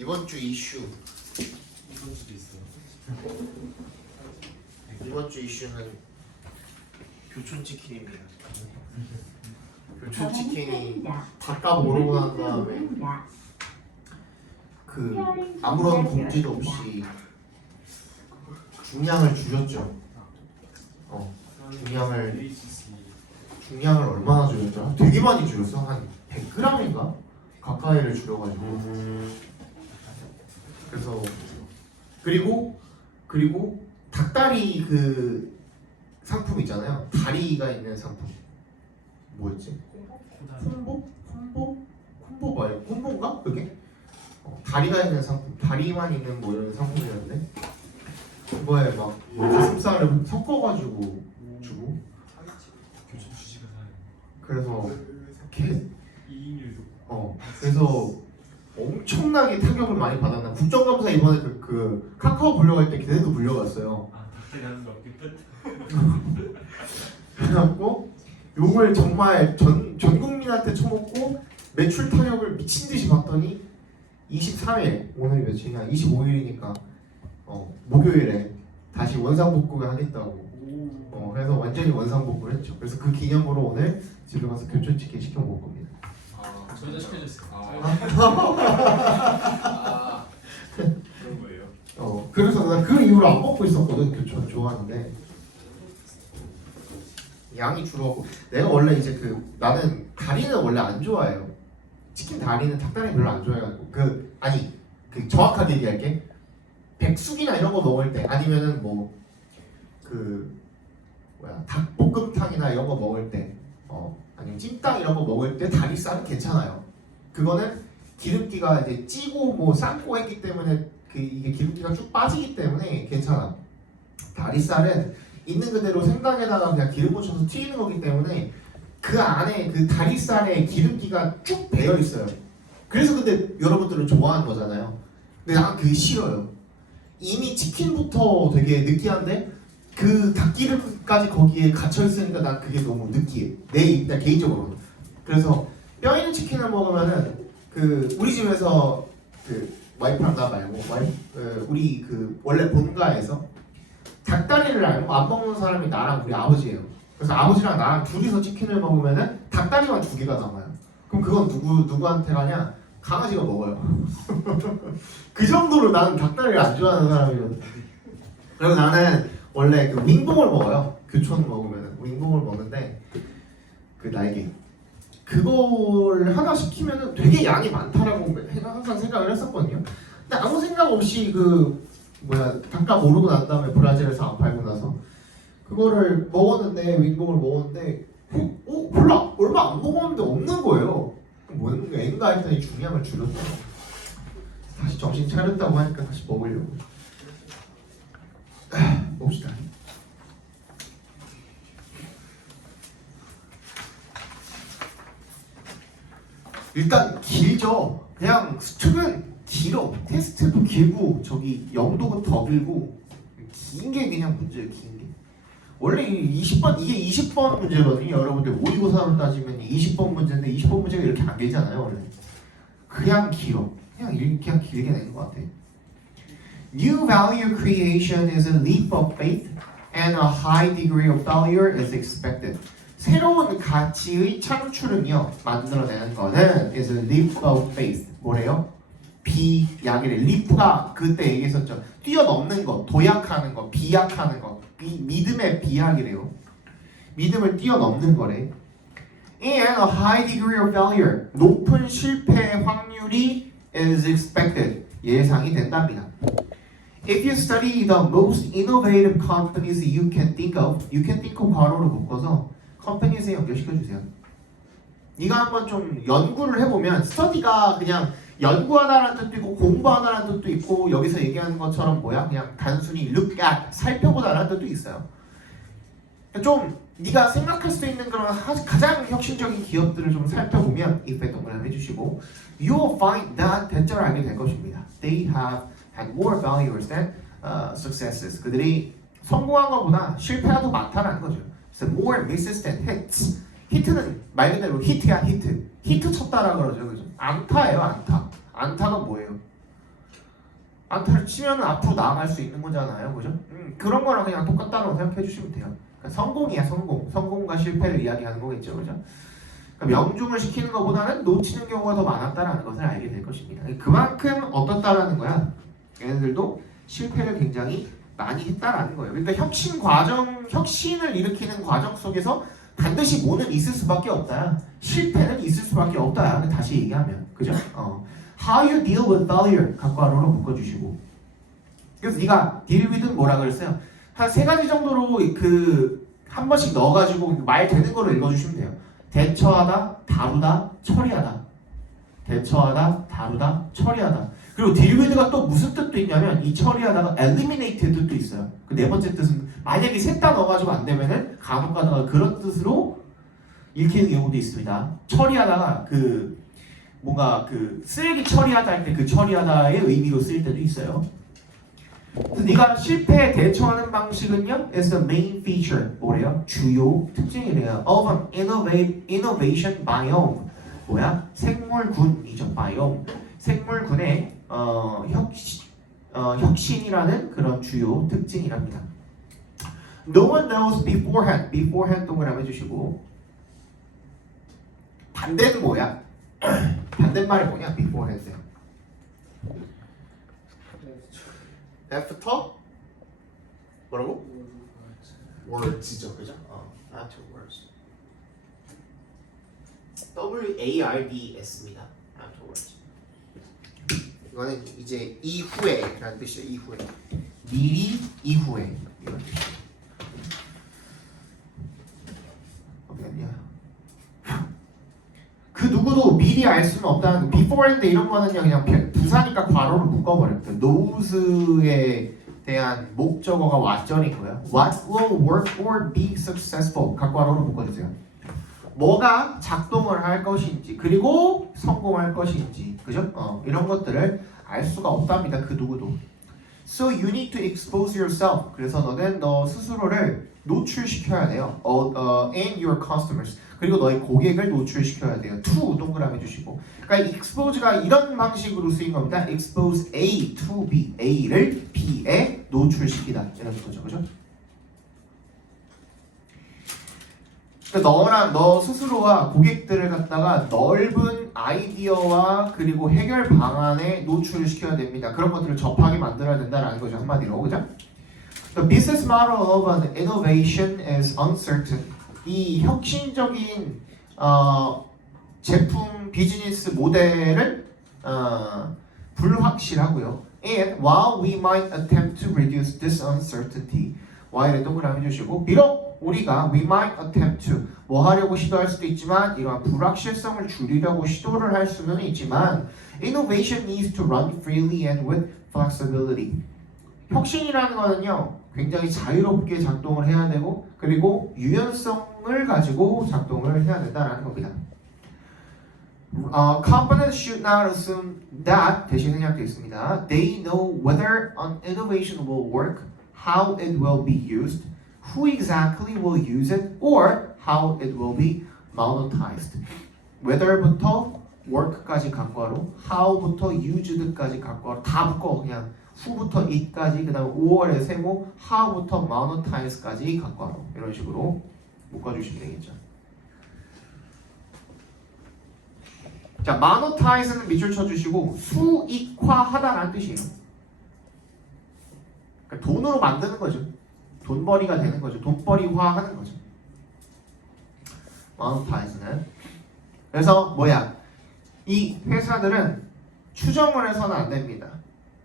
이번 주 이슈. 이번 주도 있어요. 이번 주 이슈는 교촌 치킨입니다. 교촌 치킨이 닭값 오르고 난 다음에 그 아무런 공지도 없이 중량을 줄였죠. 중량을 얼마나 줄였죠? 되게 많이 줄였어. 한 100g인가? 가까이를 줄여가지고. 그래서 그리고 닭다리 그 상품 있잖아요. 다리가 있는 상품. 뭐였지? 콤보 말고 콤보인가? 그게? 다리가 있는 상품. 다리만 있는 뭐 이런 상품이었는데 그거에 막 가슴살을 섞어가지고 주고. 교촌 주식을 사요. 그래서 이익률도. 그래서 엄청나게 타격을 많이 받았나. 국정감사 이번에 그 카카오 불려갈 때 걔네도 불려갔어요. 아, 닭다리 하는 거 없기 끝. 그래갖고 욕을 정말 전 국민한테 쳐먹고 매출 타격을 미친 듯이 받더니 23일 오늘 며칠이냐 25일이니까 목요일에 다시 원상복구를 하겠다고. 그래서 완전히 원상복구를 했죠. 그래서 그 기념으로 오늘 집에 가서 교촌치킨 시켜 먹을 겁니다. 저희도 시켜줬어요. 그런 거예요? 그래서 난 그 이후로 안 먹고 있었거든. 교촌 좋아하는데 양이 줄어고. 내가 원래 이제 나는 다리는 원래 안 좋아해요. 치킨 다리는 닭다리 별로 안 좋아해가지고 정확하게 얘기할게. 백숙이나 이런 거 먹을 때 아니면은 닭볶음탕이나 이런 거 먹을 때 아니면 찜닭 이런 거 먹을 때 다리살은 괜찮아요. 그거는 기름기가 이제 찌고 삶고 했기 때문에 이게 기름기가 쭉 빠지기 때문에 괜찮아. 다리살은 있는 그대로 생강에다가 그냥 기름 묻혀서 튀기는 거기 때문에 그 안에 그 다리살에 기름기가 쭉 배어 있어요. 그래서 근데 여러분들은 좋아하는 거잖아요. 근데 난 그게 싫어요. 이미 치킨부터 되게 느끼한데 그 닭기름까지 거기에 갇혀 있으니까 난 그게 너무 느끼해. 나 개인적으로. 그래서 뼈 있는 치킨을 먹으면은 우리 집에서 와이프랑 나 말고 우리 원래 본가에서 닭다리를 안 먹는 사람이 나랑 우리 아버지예요. 그래서 아버지랑 나랑 둘이서 치킨을 먹으면은 닭다리만 2개가 남아요. 그럼 그건 누구한테 가냐? 강아지가 먹어요. 그 정도로 나는 닭다리를 안 좋아하는 사람이거든. 그리고 나는 원래 윙봉을 먹어요. 교촌 먹으면은 윙봉을 먹는데 날개 그걸 하나 시키면은 되게 양이 많다라고 항상 생각을 했었거든요. 근데 아무 생각 없이 닭값 오르고 난 다음에 브라질에서 안 팔고 나서 그거를 먹었는데 윙봉을 먹었는데 별로 얼마 안 먹었는데 없는 거예요. 뭔가 했더니 중량을 줄였다. 다시 정신 차렸다고 하니까 다시 먹으려고. 봅시다. 일단 길죠. 그냥 수특은 길어. 테스트도 길고 영도가 더 길고 긴 게 그냥 문제예요. 긴 게. 원래 20번 이게 20번 문제거든요. 여러분들 모의고사로 따지면 20번 문제인데 20번 문제가 이렇게 안 길잖아요. 원래 그냥 길어. 그냥 길게 내는 것 같아. New value creation is a leap of faith, and a high degree of failure is expected. 새로운 가치의 창출은요, 만들어내는 거는 is a leap of faith. 뭐래요? 비약이래. leap가 그때 얘기했었죠. 뛰어넘는 거, 도약하는 거, 비약하는 거. 믿음의 비약이래요. 믿음을 뛰어넘는 거래. And a high degree of failure. 높은 실패 확률이 is expected. 예상이 된답니다. If you study the most innovative companies you can think of 괄호로 묶어서 companies에 연결시켜주세요. 네가 한번 좀 연구를 해보면 study가 그냥 연구하다라는 뜻도 있고 공부하다라는 뜻도 있고 여기서 얘기하는 것처럼 그냥 단순히 look at 살펴보다라는 뜻도 있어요. 좀 네가 생각할 수 있는 그런 가장 혁신적인 기업들을 좀 살펴보면 이때 동그라미 해주시고 you will find that 대자를 알게 될 것입니다. They have had more failures than successes. 그들이 성공한 것보다 실패가 더 많다는 거죠. So more misses than hits. 히트는 말 그대로 히트야 히트. 히트 쳤다라 그러죠. 그죠? 안타예요 안타. 안타가 뭐예요? 안타를 치면은 앞으로 나아갈 수 있는 거잖아요, 그죠? 그런 거랑 그냥 똑같다고 생각해 주시면 돼요. 그러니까 성공이야, 성공과 실패를 이야기하는 거겠죠, 그죠? 그러니까 명중을 시키는 것보다는 놓치는 경우가 더 많았다라는 것을 알게 될 것입니다. 그만큼 어떻다라는 거야. 얘네들도 실패를 굉장히 많이 했다라는 거예요. 그러니까 혁신을 일으키는 과정 속에서 반드시 뭐는 있을 수밖에 없다. 실패는 있을 수밖에 없다. 다시 얘기하면, 그죠? How you deal with failure 각과로로 묶어주시고. 그래서 네가 deal with는 뭐라 그랬어요? 한 3가지 정도로 한 번씩 넣어가지고 말 되는 거로 읽어주시면 돼요. 대처하다, 다루다, 처리하다. 대처하다, 다루다, 처리하다. 그리고 deal with가 또 무슨 뜻도 있냐면 이 처리하다가 eliminate 뜻도 있어요. 그 4번째 뜻은 만약에 셋 다 넣어가지고 안 되면은 간혹 가다가 그런 뜻으로 읽히는 경우도 있습니다. 처리하다가 뭔가 쓰레기 처리하다 할 때 그 처리하다의 의미로 쓰일 때도 있어요. 그래서 네가 실패에 대처하는 방식은요, is the main feature 뭐래요? 주요 특징이래요. of an innovation biome. 뭐야? 생물군이죠. biome. 생물군의 혁신이라는 그런 주요 특징이랍니다. No one knows beforehand. beforehand 동그라미 해주시고 반대는 뭐야? 반대말이 뭐냐? beforehand. after 뭐라고? words죠, 그죠? afterwards. W-A-R-D-S입니다. afterwards. 이거는 이제 이후에라는 뜻이에요. 이후에. 미리 이후에 이런 뜻이에요. 그 누구도 미리 알 수는 없다는 beforehand 이런 거는요 그냥 부사니까 괄호로 묶어버렸어요. knows에 대한 목적어가 what절인 거예요. What will work or be successful 각괄호로 묶어주세요. 뭐가 작동을 할 것인지 그리고 성공할 것인지 그죠? 이런 것들을 알 수가 없답니다. 그 누구도. So you need to expose yourself. 그래서 너는 너 스스로를 노출시켜야 돼요. And your customers. 그리고 너의 고객을 노출시켜야 돼요. to 동그라미 해주시고. 그러니까 expose가 이런 방식으로 쓰인 겁니다. expose A to B. A를 B에 노출시키다. 이런 거죠. 그죠? 그러니까 너 스스로와 고객들을 갖다가 넓은 아이디어와 그리고 해결 방안에 노출을 시켜야 됩니다. 그런 것들을 접하게 만들어야 된다는 거죠. 한마디로. 그죠? The business model of an innovation is uncertain. 이 혁신적인 제품 비즈니스 모델은 불확실하고요. And while we might attempt to reduce this uncertainty, while에 동그라미 해주시고 비록 우리가 we might attempt to 뭐 하려고 시도할 수도 있지만 이러한 불확실성을 줄이려고 시도를 할 수는 있지만 innovation needs to run freely and with flexibility. 혁신이라는 거는요 굉장히 자유롭게 작동을 해야 되고 그리고 유연성을 가지고 작동을 해야 된다는 겁니다. Companies should not assume that 대신 생략되어 있습니다. They know whether an innovation will work, how it will be used, who exactly will use it, or how it will be monetized. Whether부터 work까지 각과로, how부터 used까지 각과로 다 묶어 그냥 who부터 it까지 그 다음에 5월의 세모 how부터 monetize까지 각과로 이런 식으로 묶어주시면 되겠죠. 자, monetize는 밑줄 쳐주시고 수익화하다라는 뜻이에요. 그러니까 돈으로 만드는 거죠. 돈벌이가 되는 거죠. 돈벌이화하는 거죠. monetize는. 그래서 뭐야? 이 회사들은 추정을 해서는 안 됩니다.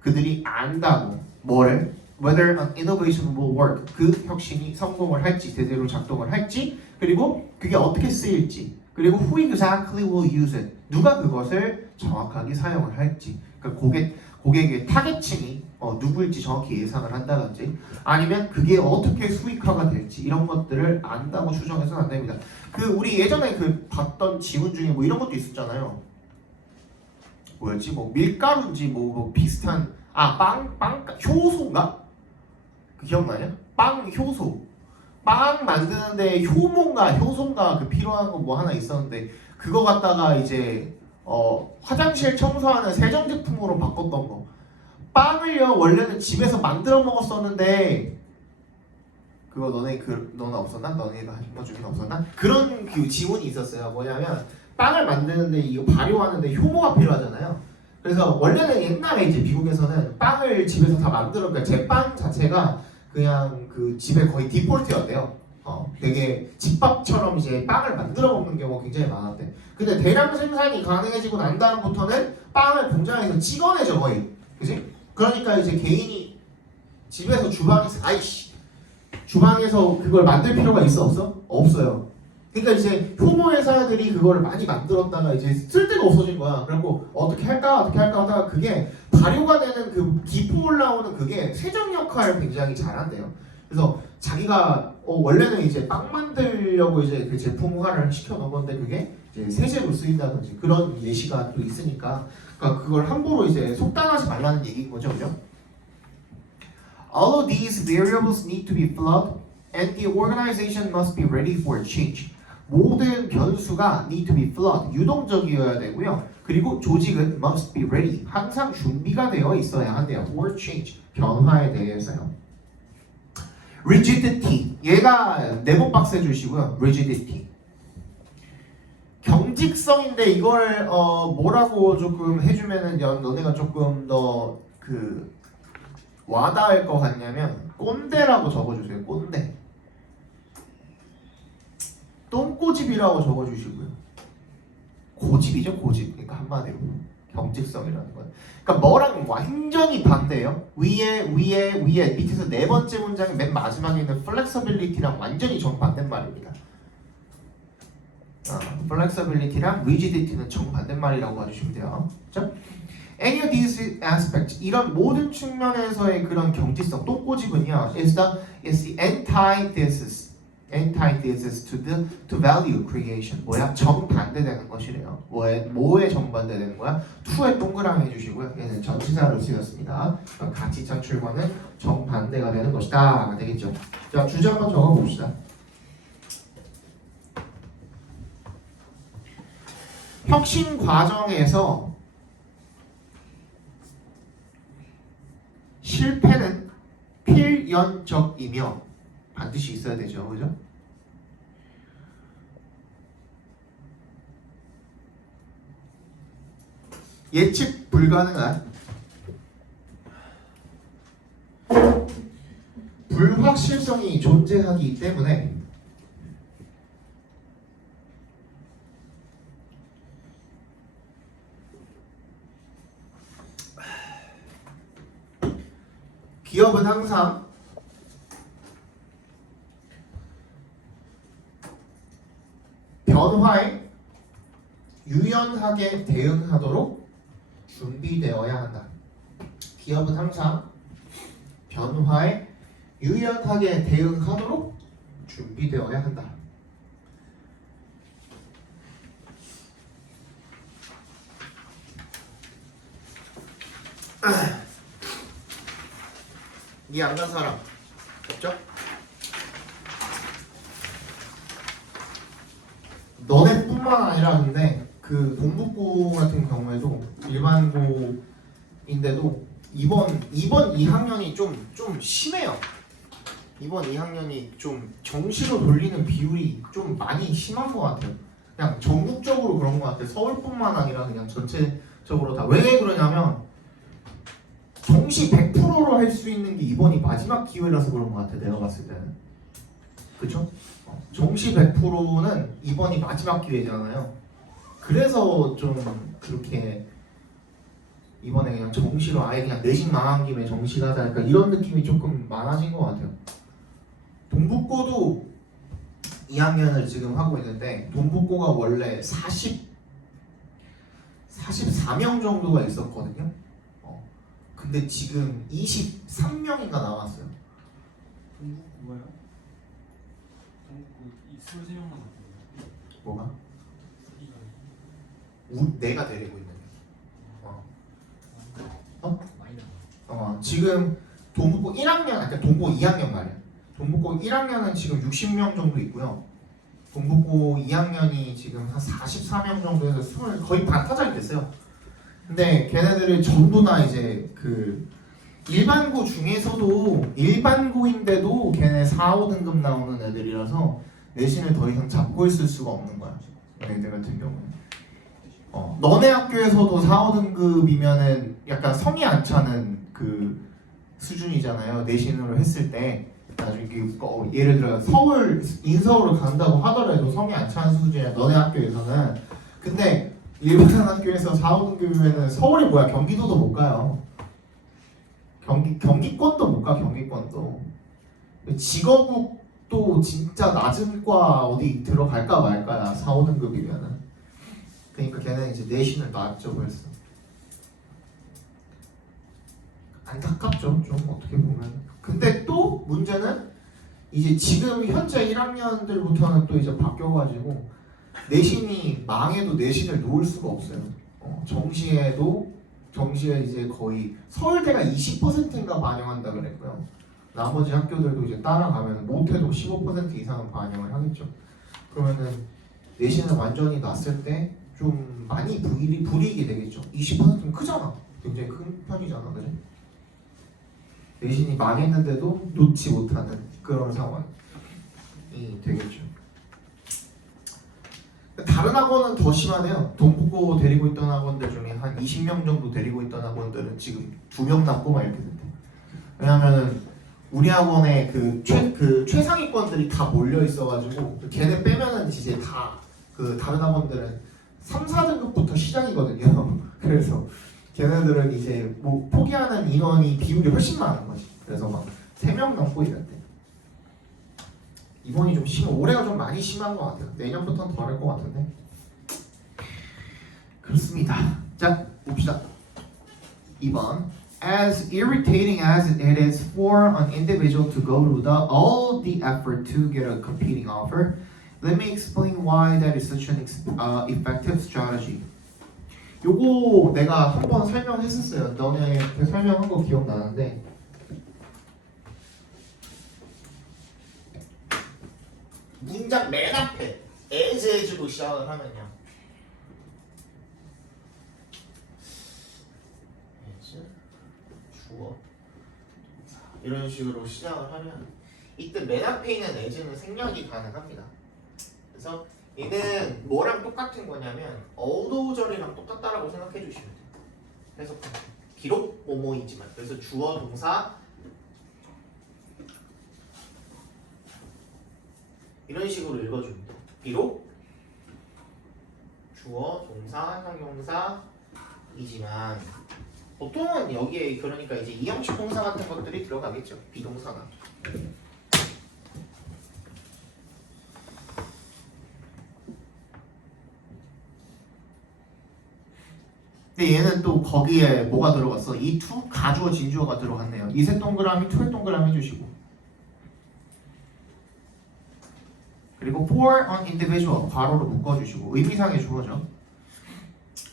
그들이 안다고 뭐를? Whether an innovation will work. 그 혁신이 성공을 할지 제대로 작동을 할지 그리고 그게 어떻게 쓰일지 그리고 who exactly will use it. 누가 그것을 정확하게 사용을 할지. 그러니까 고객의 타겟층이 누구일지 정확히 예상을 한다든지 아니면 그게 어떻게 수익화가 될지 이런 것들을 안다고 추정해서는 안 됩니다. 우리 예전에 봤던 지문 중에 뭐 이런 것도 있었잖아요. 뭐였지? 뭐 밀가루인지 뭐 비슷한 빵 효소인가? 그 기억나냐? 빵 효소. 빵 만드는데 효소인가 필요한 거 뭐 하나 있었는데 그거 갖다가 이제 화장실 청소하는 세정 제품으로 바꿨던 거. 빵을요 원래는 집에서 만들어 먹었었는데 그거 너네 없었나? 너네가 하신 것 중에 없었나? 그런 그 지문이 있었어요. 뭐냐면 빵을 만드는데 이거 발효하는데 효모가 필요하잖아요. 그래서 원래는 옛날에 이제 미국에서는 빵을 집에서 다 만들어 그러니까 제빵 자체가 그냥 그 집에 거의 디폴트였대요. 되게 집밥처럼 이제 빵을 만들어 먹는 경우가 굉장히 많았대. 근데 대량 생산이 가능해지고 난 다음부터는 빵을 공장에서 찍어내죠 거의. 그지? 그러니까 이제 개인이 집에서 주방에서 그걸 만들 필요가 있어 없어? 없어요. 그러니까 이제 효모 회사들이 그걸 많이 만들었다가 이제 쓸데가 없어진 거야. 그래갖고 어떻게 할까 하다가 그게 발효가 되는 그 기포 올라오는 그게 세정 역할을 굉장히 잘한대요. 그래서 자기가 원래는 이제 빵 만들려고 이제 그 제품화를 시켜놓은 건데 그게 이제 세제로 쓰인다든지 그런 예시가 또 있으니까 그러니까 그걸 함부로 이제 속단하지 말라는 얘기인 거죠, 그죠? All of these variables need to be flawed, and the organization must be ready for change. 모든 변수가 need to be flawed, 유동적이어야 되고요. 그리고 조직은 must be ready, 항상 준비가 되어 있어야 한대요. for change, 변화에 대해서요. rigidity, 얘가 네모 박스 해주시고요. rigidity. 경직성인데 이걸 뭐라고 조금 해주면은 너네가 조금 더 그 와닿을 것 같냐면 꼰대라고 적어주세요. 꼰대. 똥꼬집이라고 적어주시고요. 고집이죠, 고집. 그러니까 한마디로 경직성이라는 건. 그러니까 뭐랑 완전히 반대예요. 위에 밑에서 네 번째 문장의 맨 마지막에 있는 flexibility랑 완전히 정반대말입니다. flexibility랑 rigidity는 정반대말이라고 봐주시면 돼요. 그렇죠? Any of these aspects, 이런 모든 측면에서의 그런 경직성, 똥꼬집은요, is the antithesis to value creation. 뭐야? 정반대되는 것이래요. 뭐에 정반대되는 거야? to에 동그라미 해주시고요. 얘는 전치사로 쓰였습니다. 가치 창출과는 정반대가 되는 것이다. 되겠죠? 자, 주제 한번 적어봅시다. 혁신 과정에서 실패는 필연적이며 반드시 있어야 되죠, 그죠? 예측 불가능한 불확실성이 존재하기 때문에 기업은 항상 변화에 유연하게 대응하도록 준비되어야 한다. 기업은 항상 변화에 유연하게 대응하도록 준비되어야 한다. 이해 안 간 사람 없죠? 너네뿐만 아니라 근데 그 동북고 같은 경우에도 일반고인데도 이번 2학년이 좀 심해요. 이번 2학년이 좀 정시로 돌리는 비율이 좀 많이 심한 것 같아요. 그냥 전국적으로 그런 것 같아요. 서울뿐만 아니라 그냥 전체적으로 다. 왜 그러냐면 정시 100%로 할 수 있는 게 이번이 마지막 기회라서 그런 것 같아. 내가 봤을 때는. 그쵸? 정시 100%는 이번이 마지막 기회잖아요. 그래서 좀 그렇게 이번에 그냥 정시로 아예 그냥 내신 망한 김에 정시를 하자 할까 이런 느낌이 조금 많아진 것 같아요. 동북고도 2학년을 지금 하고 있는데 동북고가 원래 44명 정도가 있었거든요. 근데 지금 23명인가 나왔어요. 동북 뭐야? 동북 23명만 났거든요. 뭐가? 이거 내가 데리고 있는 많이 나와. 지금 동북고 1학년, 그러니까 동북고 2학년 말이야. 동북고 1학년은 지금 60명 정도 있고요. 동북고 2학년이 지금 한 44명 정도에서 거의 반타작이 됐어요. 근데 걔네들을 전부 다 이제 그 일반고 중에서도 일반고인데도 걔네 4, 5등급 나오는 애들이라서 내신을 더 이상 잡고 있을 수가 없는 거야. 얘네들 같은 경우는. 너네 학교에서도 4, 5등급이면은 약간 성이 안 차는 그 수준이잖아요. 내신으로 했을 때 나중에 예를 들어 서울 인서울을 간다고 하더라도 성이 안 차는 수준이야. 너네 학교에서는. 근데 일반 학교에서 4, 5등급이면은 서울이 뭐야? 경기도도 못 가요. 경기권도 못 가. 경기권도. 직업국도 진짜 낮은 과 어디 들어갈까 말까야. 4, 5등급이면은. 그러니까 걔는 이제 내신을 낮죠 벌써. 안타깝죠 좀 어떻게 보면. 근데 또 문제는 이제 지금 현재 1학년들부터는 또 이제 바뀌어가지고 내신이 망해도 내신을 놓을 수가 없어요. 정시에 이제 거의 서울대가 20%인가 반영한다 그랬고요. 나머지 학교들도 이제 따라가면 못해도 15% 이상은 반영을 하겠죠. 그러면은 내신을 완전히 놨을 때 좀 많이 불이익이 되겠죠. 20%는 크잖아. 굉장히 큰 편이잖아, 그래? 내신이 망했는데도 놓지 못하는 그런 상황이 되겠죠. 다른 학원은 더 심하네요. 동국고 데리고 있던 학원들 중에 한 20명 정도 데리고 있던 학원들은 지금 2명 남고 막 이렇게 됐대. 왜냐면은 우리 학원에 그 최상위권들이 다 몰려 있어가지고 걔네 빼면은 이제 다 그 다른 학원들은 3, 4등급부터 시작이거든요. 그래서 걔네들은 이제 뭐 포기하는 인원이 비율이 훨씬 많은 거지. 그래서 막 3명 넘고 이랬대. 이번이 좀 올해가 좀 많이 심한 것 같아요. 내년부터는 더 할 것 같은데. 그렇습니다. 자, 봅시다. 2번. As irritating as it is for an individual to go to all the effort to get a competing offer, let me explain why that is such an effective strategy. 요거 내가 한번 설명했었어요. 너네한테 설명한 거 기억나는데 문장 맨 앞에 as로 시작을 하면요. as, 주어, 이런 식으로 시작을 하면 이때 맨 앞에 있는 as는 생략이 가능합니다. 그래서 얘는 뭐랑 똑같은 거냐면 어도절이랑 똑같다라고 생각해 주시면 돼요. 그래서 비록 뭐뭐이지만 그래서 주어 동사 이런 식으로 읽어줍니다. 비록 주어 동사 형용사이지만 보통은 여기에 그러니까 이제 이형식 동사 같은 것들이 들어가겠죠. 비동사나. 근데 얘는 또 거기에 뭐가 들어갔어? 이 to 가주어 진주어가 들어갔네요. 이세 동그라미 to에 동그라미 해주시고 그리고 for an individual 괄호로 묶어주시고 의미상의 주어죠.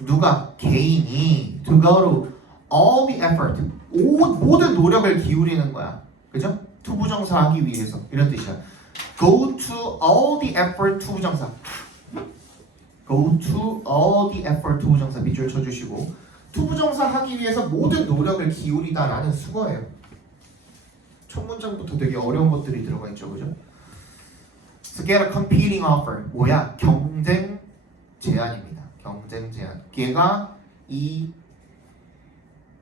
누가? 개인이 to go to all the effort 모든 노력을 기울이는 거야. 그죠? to 부정사 하기 위해서 이런 뜻이야. go to all the effort to 부정사 go to all the effort to 부정사 밑줄 쳐주시고 to 부정사 하기 위해서 모든 노력을 기울이다 라는 수거예요. 첫 문장부터 되게 어려운 것들이 들어가 있죠. 그죠? To get a competing offer 뭐야? 경쟁 제안입니다. 경쟁 제안. 걔가 이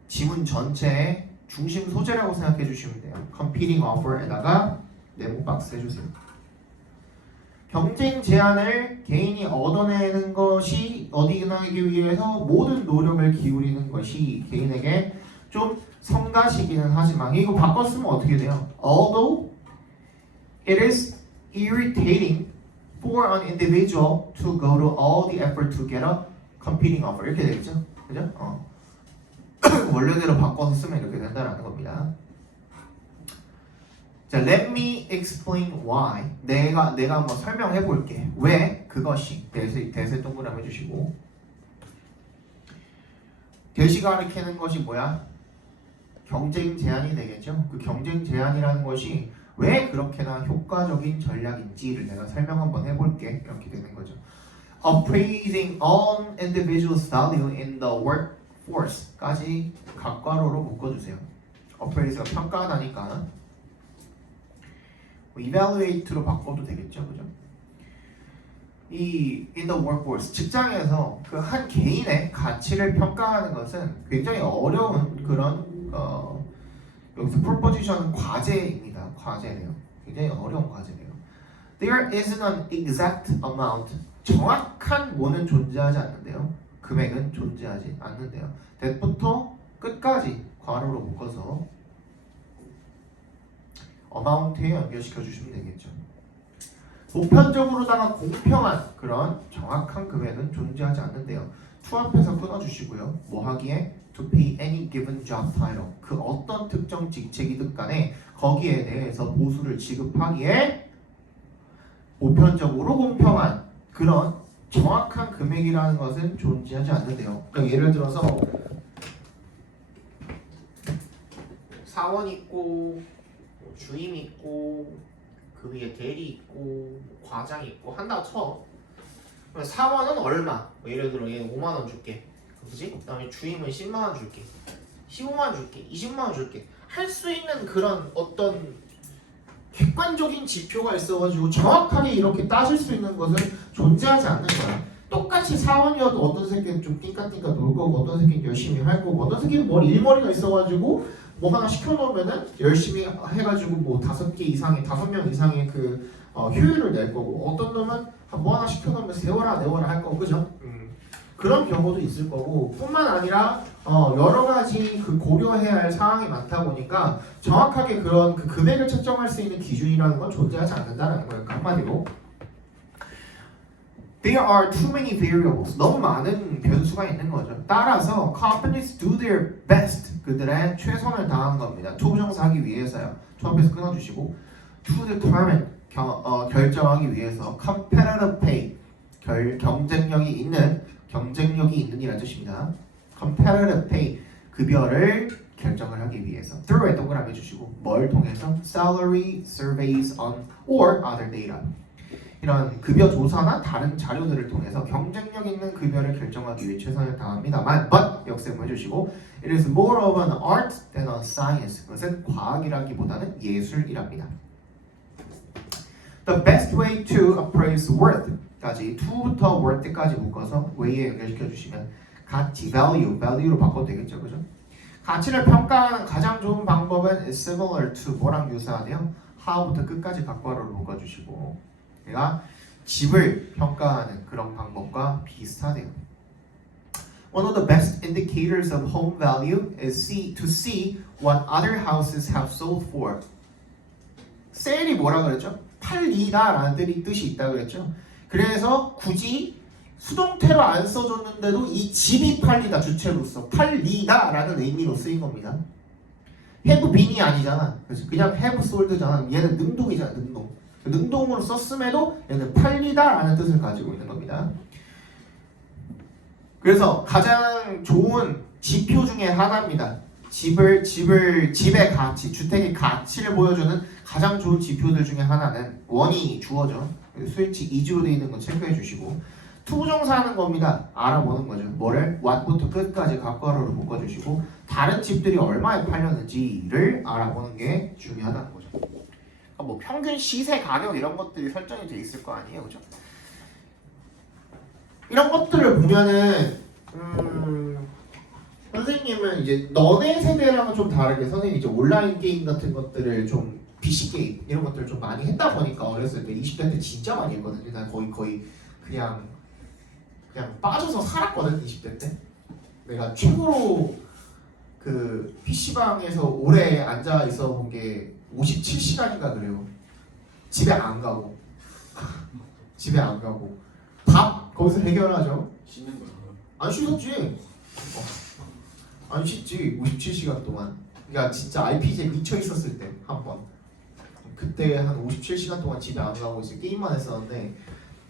지문 전체의 중심 소재라고 생각해 주시면 돼요. competing offer에다가 네모 박스 해주세요. 경쟁 제안을 개인이 얻어내는 것이 얻어내기 위해서 모든 노력을 기울이는 것이 개인에게 좀 성가시기는 하지만 이거 바꿨으면 어떻게 돼요? Although it is irritating for an individual to go to all the effort to get a competing offer 이렇게 되겠죠? 그죠? 원래대로 바꿔서 쓰면 이렇게 된다는 겁니다. 자, let me explain why. 내가 한번 설명해 볼게. 왜 그것이 대세 동그라미 해주시고 대시가 가리키는 것이 뭐야? 경쟁 제한이 되겠죠. 그 경쟁 제한이라는 것이 왜 그렇게나 효과적인 전략인지를 내가 설명 한번 해볼게. 이렇게 되는 거죠. Appraising all individuals' value in the workforce까지 각괄호로 묶어주세요. appraise가 평가하다니까 뭐 evaluate로 바꿔도 되겠죠, 그죠? 이 in the workforce 직장에서 그 한 개인의 가치를 평가하는 것은 굉장히 어려운 그런 여기서 proposition 과제입니다. 과제네요. 굉장히 어려운 과제네요. There isn't an exact amount. 정확한 뭐는 존재하지 않는데요. 금액은 존재하지 않는데요. that부터 끝까지 괄호로 묶어서 amount에 연결시켜 주시면 되겠죠. 보편적으로다가 공평한 그런 정확한 금액은 존재하지 않는데요. to 앞에서 끊어주시고요. 뭐 하기에? to pay any given job title. 그 어떤 특정 직책이든 간에 거기에 대해서 보수를 지급하기에 보편적으로 공평한 그런 정확한 금액이라는 것은 존재하지 않는데요. 그러니까 예를 들어서 사원 있고 주임 있고 그 위에 대리 있고 과장 있고 한다고 쳐. 그러면 사원은 얼마? 뭐 예를 들어 얘는 5만 원 줄게. 그지? 그다음에 주임은 10만 원 줄게. 15만 원 줄게. 20만 원 줄게. 할 수 있는 그런 어떤 객관적인 지표가 있어가지고 정확하게 이렇게 따질 수 있는 것은 존재하지 않는 거야. 똑같이 사원이어도 어떤 새끼는 좀 띵까띵까 놀 거고 어떤 새끼는 열심히 할 거고 어떤 새끼는 일머리가 있어가지고 뭐 하나 시켜놓으면은 열심히 해가지고 뭐 5개 이상의 5명 이상의 그 효율을 낼 거고 어떤 놈은 뭐 하나 시켜놓으면 세워라 내워라 할 거고 그죠? 그런 경우도 있을 거고 뿐만 아니라 여러 가지 그 고려해야 할 사항이 많다 보니까 정확하게 그런 그 금액을 책정할 수 있는 기준이라는 건 존재하지 않는다는 거예요. 한마디로 There are too many variables. 너무 많은 변수가 있는 거죠. 따라서 companies do their best. 그들의 최선을 다하는 겁니다. 투부정사하기 위해서요. 투합해서 끊어주시고 to determine 결정하기 위해서 competitive pay 경쟁력이 있는 이라는 뜻입니다. competitive pay 급여를 결정을 하기 위해서 through에 동그라미 해주시고 뭘 통해서 salary surveys on or other data 이런 급여 조사나 다른 자료들을 통해서 경쟁력 있는 급여를 결정하기 위해 최선을 다합니다만 but 역세무 해주시고 it is more of an art than a science 그것은 과학이라기보다는 예술이랍니다. The best way to appraise worth 까지 to부터 worth까지 묶어서 way에 연결시켜 주시면 가치 value로 바꿔도 되겠죠, 그죠? 가치를 평가하는 가장 좋은 방법은 is similar to 뭐랑 유사하대요? how부터 끝까지 각괄호를 묶어주시고 내가 집을 평가하는 그런 방법과 비슷하대요. One of the best indicators of home value is to see what other houses have sold for. 세일이 뭐라 그랬죠? 팔리다라는 뜻이 있다 그랬죠. 그래서 굳이 수동태로 안 써줬는데도 이 집이 팔리다 주체로서 팔리다라는 의미로 쓰인 겁니다. have been이 아니잖아. 그래서 그냥 have sold잖아. 얘는 능동이잖아. 능동으로 썼음에도 얘는 팔리다라는 뜻을 가지고 있는 겁니다. 그래서 가장 좋은 지표 중에 하나입니다. 집의 가치, 주택의 가치를 보여주는 가장 좋은 지표들 중에 하나는 원이 주어져. 스위치 2주로 되어 있는 거 체크해 주시고 투부정사하는 겁니다. 알아보는 거죠. 뭐를? what부터 끝까지 각괄호로 묶어주시고 다른 집들이 얼마에 팔렸는지를 알아보는 게 중요하다는 거죠. 그러니까 뭐 평균 시세 가격 이런 것들이 설정이 돼 있을 거 아니에요, 그죠? 이런 것들을 보면은 선생님은 이제 너네 세대랑은 좀 다르게 선생님이 이제 온라인 게임 같은 것들을 좀 PC 게임 이런 것들을 좀 많이 했다 보니까 어렸을 때 20대 때 진짜 많이 했거든요. 난 거의 그냥 빠져서 살았거든 20대 때. 내가 최고로 그 PC방에서 오래 앉아 있어 본 게 57시간인가 그래요. 집에 안 가고 밥 거기서 해결하죠. 쉬는 거야. 안 쉬었지. 안 쉬지 57시간 동안. 그러니까 진짜 RPG에 미쳐 있었을 때 한 번. 그때 한 57시간 동안 집에 안 가고 이제 게임만 했었는데,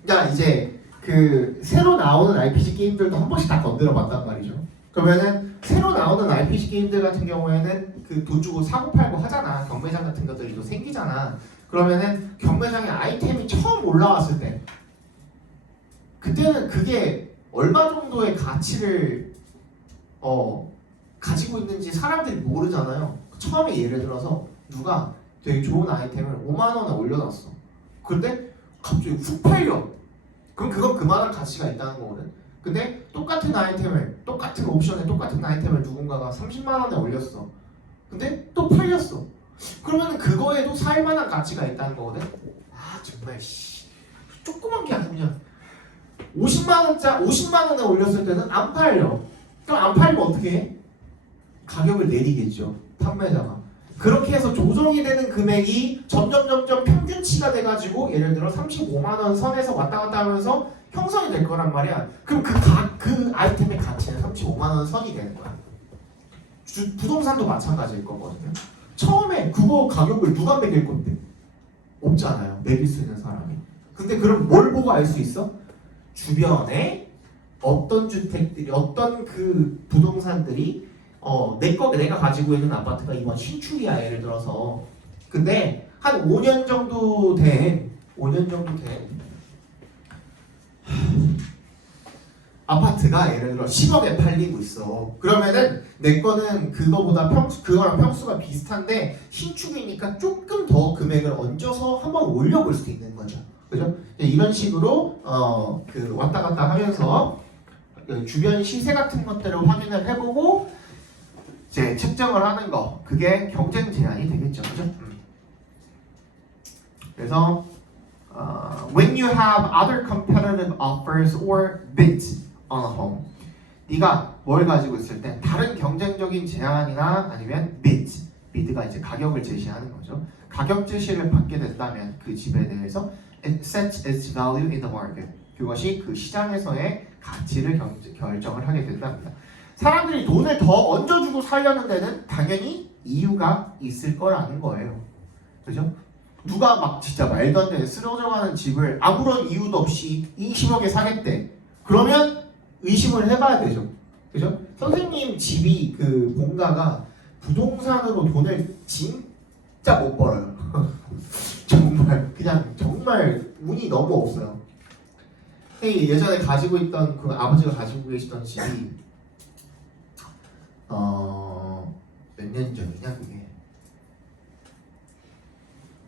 그러니까 이제 그 새로 나오는 RPG 게임들도 한 번씩 다 건드려 봤단 말이죠. 그러면은 새로 나오는 RPG 게임들 같은 경우에는 그 돈 주고 사고 팔고 하잖아. 경매장 같은 것들이 또 생기잖아. 그러면은 경매장에 아이템이 처음 올라왔을 때, 그때는 그게 얼마 정도의 가치를 가지고 있는지 사람들이 모르잖아요. 처음에 예를 들어서 누가 되게 좋은 아이템을 5만 원에 올려놨어. 근데 갑자기 훅 팔려. 그럼 그건 그만한 가치가 있다는 거거든. 근데 똑같은 아이템을 똑같은 옵션에 똑같은 아이템을 누군가가 30만 원에 올렸어. 근데 또 팔렸어. 그러면 그거에도 살만한 가치가 있다는 거거든. 아 정말 조그만 게 아니냐. 50만 원에 올렸을 때는 안 팔려. 그럼 안 팔리면 어떻게 해? 가격을 내리겠죠. 판매자가. 그렇게 해서 조정이 되는 금액이 점점 평균치가 돼가지고 예를 들어 35만 원 선에서 왔다 갔다 하면서 형성이 될 거란 말이야. 그럼 그 아이템의 가치는 35만 원 선이 되는 거야. 부동산도 마찬가지일 거거든요. 처음에 그거 가격을 누가 매길 건데? 없잖아요. 매길 수 있는 사람이. 근데 그럼 뭘 보고 알 수 있어? 주변에 어떤 주택들이 어떤 그 부동산들이 내가 가지고 있는 아파트가 이번 신축이야 예를 들어서. 근데 한 5년 정도 된 아파트가 예를 들어 10억에 팔리고 있어. 그러면은 내 거는 그거랑 평수가 비슷한데 신축이니까 조금 더 금액을 얹어서 한번 올려볼 수 있는 거죠. 그죠? 이런 식으로 그 왔다 갔다 하면서 주변 시세 같은 것들을 확인을 해보고 이제 책정을 하는 거, 그게 경쟁 제한이 되겠죠, 그죠? 그래서 when you have other competitive offers or bids on a home, 네가 뭘 가지고 있을 때 다른 경쟁적인 제한이나 아니면 bid가 이제 가격을 제시하는 거죠. 가격 제시를 받게 된다면 그 집에 대해서 it sets its value in the market. 그것이 그 시장에서의 가치를 결정을 하게 된답니다. 사람들이 돈을 더 얹어주고 살려는 데는 당연히 이유가 있을 거라는 거예요. 그죠? 누가 막 진짜 말도 안 되는 쓰러져가는 집을 아무런 이유도 없이 20억에 사겠대. 그러면 의심을 해봐야 되죠. 그죠? 선생님 집이 그 본가가 부동산으로 돈을 진짜 못 벌어요. 정말 운이 너무 없어요. 예전에 가지고 있던 그 아버지가 가지고 계시던 집이 몇 년 전이냐 그게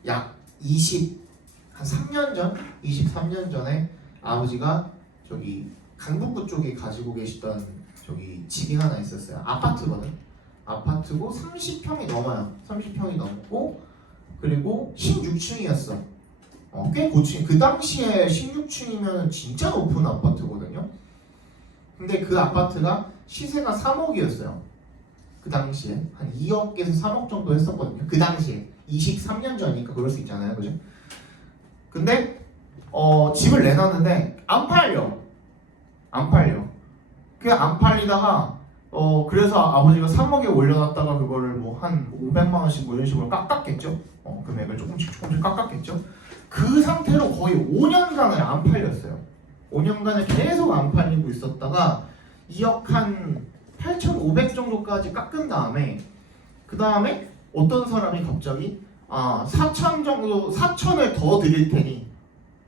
약 23년 전? 23년 전에 아버지가 저기 강북구 쪽에 가지고 계시던 저기 집이 하나 있었어요. 아파트거든. 아파트고 30평이 넘어요. 30평이 넘고 그리고 16층이었어. 꽤 고층. 그 당시에 16층이면 진짜 높은 아파트거든요. 근데 그 아파트가 시세가 3억이었어요. 그 당시에 한 2억에서 3억 정도 했었거든요. 그 당시에 23년 전이니까 그럴 수 있잖아요, 그죠? 근데 집을 내놨는데 안 팔려. 그게 안 팔리다가 그래서 아버지가 3억에 올려놨다가 그거를 뭐 한 500만 원씩 뭐 이런 식으로 깎았겠죠. 금액을 조금씩 깎았겠죠. 그 상태로 거의 5년간을 안 팔렸어요. 5년간을 계속 안 팔리고 있었다가 2억 한 8,500 정도까지 깎은 다음에 그 다음에 어떤 사람이 갑자기 4천 정도 4천을 더 드릴 테니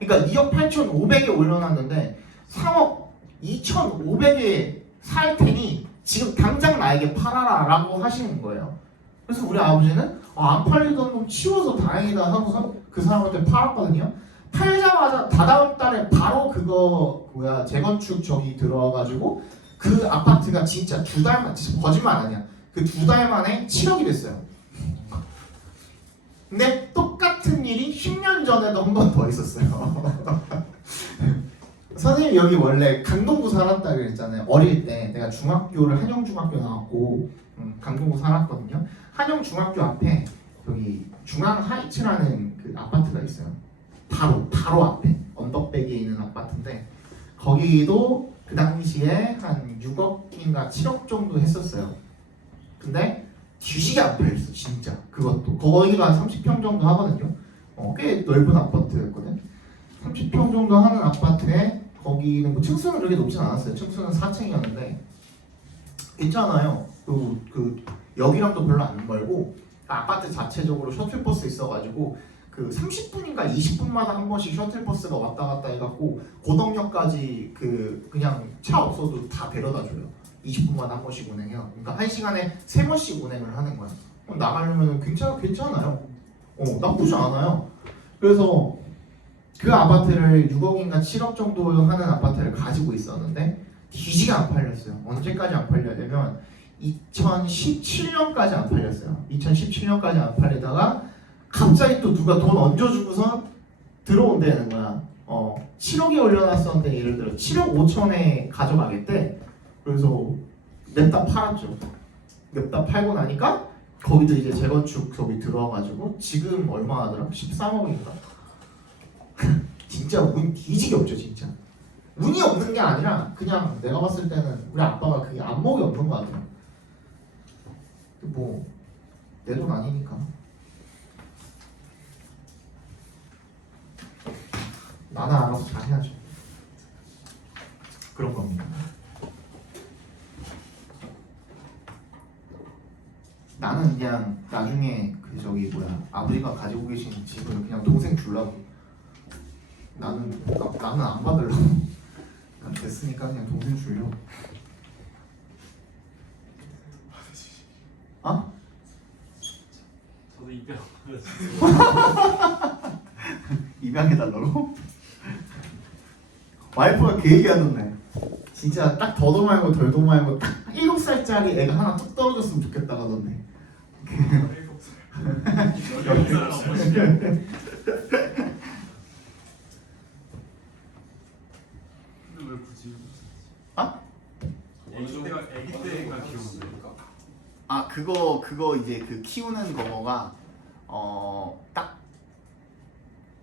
그러니까 2억 8,500에 올려놨는데 3억 2,500에 살 테니 지금 당장 나에게 팔아라 라고 하시는 거예요. 그래서 우리 아버지는 안 팔리던 놈 치워서 다행이다 하고서 그 사람한테 팔았거든요. 팔자마자 다다음 달에 바로 그거 재건축 저기 들어와가지고 그 아파트가 진짜 2달만 진짜 거짓말 아니야. 그 2달 만에 7억이 됐어요. 근데 똑같은 일이 10년 전에도 한 번 더 있었어요. 선생님 여기 원래 강동구 살았다 그랬잖아요. 어릴 때 내가 중학교를 한영중학교 나왔고 강동구 살았거든요. 한영중학교 앞에 여기 중앙하이츠라는 그 아파트가 있어요. 바로 앞에 언덕배기에 있는 아파트인데 거기도 그 당시에 한 6억인가 7억 정도 했었어요. 근데 뒤지게 안 팔렸어 진짜. 그것도 거기가 한 30평 정도 하거든요. 꽤 넓은 아파트였거든. 30평 정도 하는 아파트에 거기는 뭐 층수는 그렇게 높진 않았어요. 층수는 4층이었는데 괜찮아요. 그 역이랑도 별로 안 멀고 아파트 자체적으로 셔틀버스 있어가지고 그 30분인가 20분마다 한 번씩 셔틀버스가 왔다 갔다 해갖고 고덕역까지 그냥 차 없어도 다 데려다 줘요. 20분마다 한 번씩 운행해요. 그러니까 1시간에 3번씩 운행을 하는 거야. 나가려면 괜찮아요. 나쁘지 않아요. 그래서 그 아파트를 6억인가 7억 정도 하는 아파트를 가지고 있었는데 뒤지게 안 팔렸어요. 언제까지 안 팔려냐면 2017년까지 안 팔렸어요. 2017년까지 안 팔리다가 갑자기 또 누가 돈 얹어주고선 들어온다는 거야. 7억에 올려놨었는데 예를 들어 7억 5천에 가져가겠대. 그래서 냅다 팔았죠. 냅다 팔고 나니까 거기도 이제 재건축 거기 들어와가지고 지금 얼마 하더라? 13억인가? 진짜 운 뒤지게 없죠 진짜. 운이 없는 게 아니라 그냥 내가 봤을 때는 우리 아빠가 그게 안목이 없는 것 같아요. 뭐 내 돈 아니니까. 나는 알아서 잘 해야죠. 그런 겁니다. 나는 그냥 나중에 그 저기 뭐야 아버지가 가지고 계신 집을 그냥 동생 주려고. 나는 안 받으려고. 난 됐으니까 그냥 동생 주려고. 어? 저도 입양 입양해달라고? 와이프가 그 얘기하던데. 진짜 딱 더도 말고 덜도 말고 딱 7살짜리 애가 하나 뚝 떨어졌으면 좋겠다 하던데. 7살 근데 왜 굳이 애기 때가 귀여운데 아 그거 이제 그 키우는 거가 딱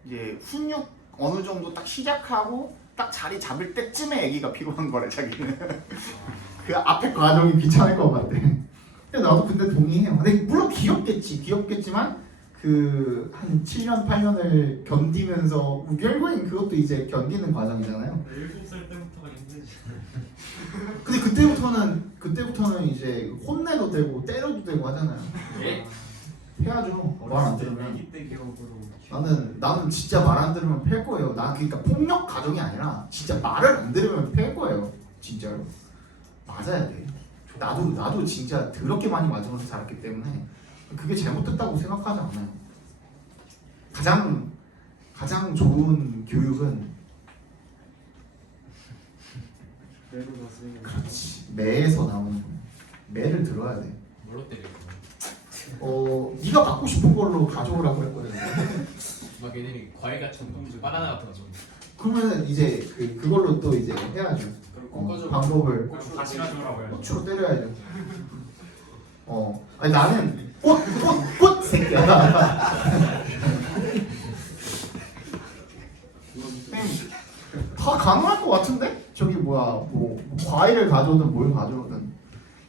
이제 훈육 어느 정도 딱 시작하고 딱 자리 잡을 때쯤에 아기가 필요한 거래 자기는. 그 앞에 과정이 귀찮을 것 같아. 근데 나도 동의해요. 근데 물론 귀엽겠지만 그 한 7년 8년을 견디면서 결국엔 그것도 이제 견디는 과정이잖아요. 7살 때부터가 힘들지. 근데 그때부터는 이제 혼내도 되고 때려도 되고 하잖아요. 예? 해야죠. 말 안 들으면. 애기 때 기억으로 나는 진짜 말 안 들으면 팰 거예요. 나 그러니까 폭력 가정이 아니라 진짜 말을 안 들으면 팰 거예요. 진짜로. 맞아야 돼. 나도 진짜 더럽게 많이 맞으면서 자랐기 때문에 그게 잘못됐다고 생각하지 않아요. 가장 좋은 교육은 매로 봤으면 그렇지. 매에서 나오는 거야. 매를 들어야 돼. 뭘로 때려? 네가 갖고 싶은 걸로 가져오라고 했거든. 막 얘네들이 과일 같은 거, 바나나 같은 거 좀. 그러면 이제 그걸로 또 이제 해야죠. 방법을 다시 가져오라고 해요. 꽃으로 때려야죠. 아니 나는 꽃 새끼야. 다 가능할 것 같은데? 저기 뭐야 뭐 과일을 가져오든 뭘 가져오든.